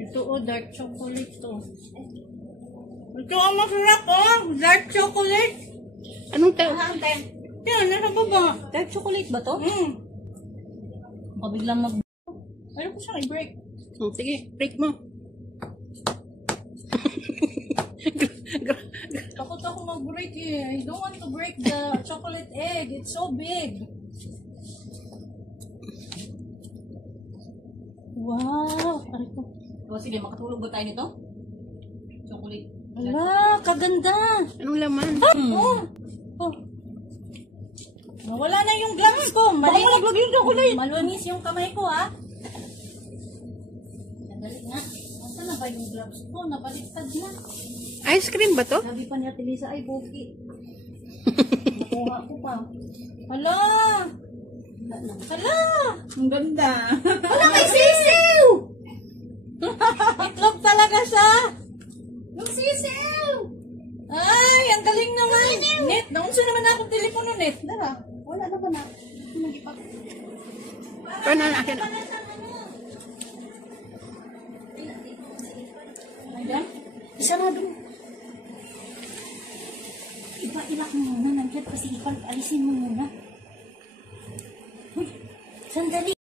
Ito dark chocolate to. Ito ang masarap dark chocolate. Anong tawag? Yan, nasa baba. Dark chocolate ba to? Biglang Ayaw ko siyang i-break. Oh, sige, break mo. Takot ako mag-break I don't want to break the chocolate egg. It's so big. Wow! Ano ko? Sige, makatulog ba tayo nito? Chocolate. Ala, kaganda! Anong laman? Wala na yung gloves ko. Malaglag yung chocolate. Malunis yung kamay ko, Sandali nga. Saan na ba yung gloves ko? Nabaliktad na. Ice cream ba to? Sabi pa niya, Lisa, ay, buki. Nakuha ko pa. Hala! Hala! Ang ganda. Wala kay sisiw! Itlog talaga siya! Yung sisiw! Ay, ang galing naman! Net, naunso naman akong telepono, Net. Dara, wala naman na. Paano na akin? Ayan, isa na doon. Iba-ilak mo muna, nandiyan kasi alisin mo muna. Uy, sandali.